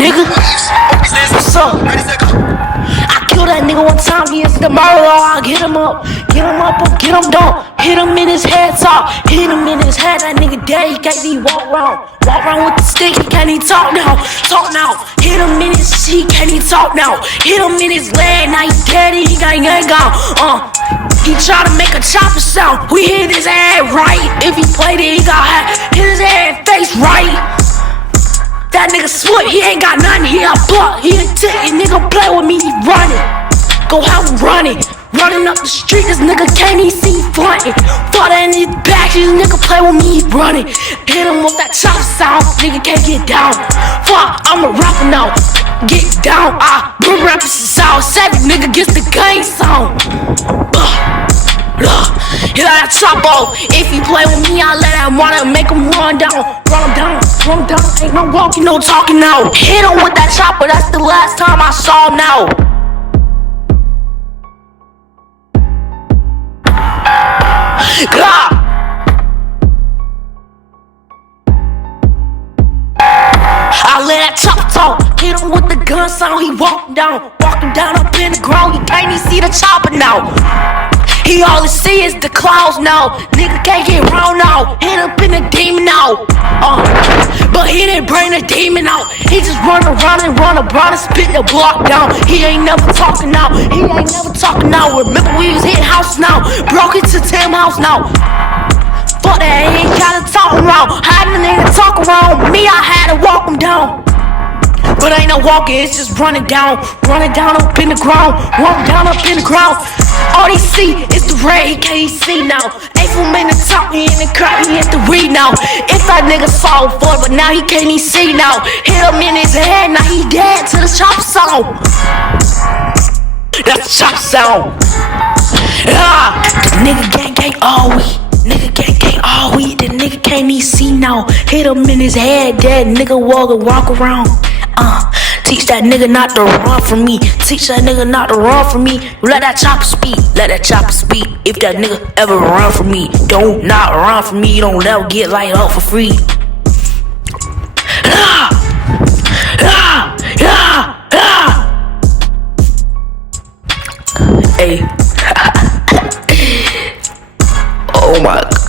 nigga. What's up? I killed that nigga one time, he is the murderer. I get him up, or get him down. Hit him in his head top, hit him in his head. That nigga dead, he can't even walk around with the stick, he can't even talk now. Hit him in his shit, can't even talk now. Hit him in his leg, now he dead, he ain't gone. He try to make a chopper sound, we hit his head right. If he played it, he got hit his head face right. That nigga sweat, he ain't got nothing, he a buck, he a tick. Nigga play with me, he running. Go out and running up the street, this nigga can't even see frontin'. Thought in his back, this nigga play with me, he running. Hit him with that chopper sound, nigga can't get down. Fuck, I'm a rapper now, get down. I bring rappers to South 7, nigga gets the gang sound. Hit that Choppa. If he play with me, I let him wanna make him run down. Ain't no walking, no talking now. Hit him with that Choppa, that's the last time I saw him now. I let that Choppa talk. Hit him with the gun sound, he walking down up in the ground. He can't even see the Choppa now. He all he see is the clouds now. Nigga can't get round now. Hit up in the demon now. But he didn't bring the demon out. He just run around and spit the block down. He ain't never talking now. Remember we was hitting house now. Broke it to Tim house now. Fuck that, he ain't gotta talk around. Had a nigga talk around me, I had to walk him down. But ain't no walking, it's just running down up in the ground. All he see is the red, he can't see now. 8 minutes talking in the crowd, he hit the weed now. If that nigga saw for it, but now he can't even see now. Hit him in his head, now he dead to the Choppa sound. That's the Choppa sound. The nigga gang all we. The nigga can't even see now. Hit him in his head, dead nigga walk around. Teach that nigga not to run from me. Let that Choppa speak. If that nigga ever run from me, don't not run from me. You don't never get light up for free. Hey. Oh my God.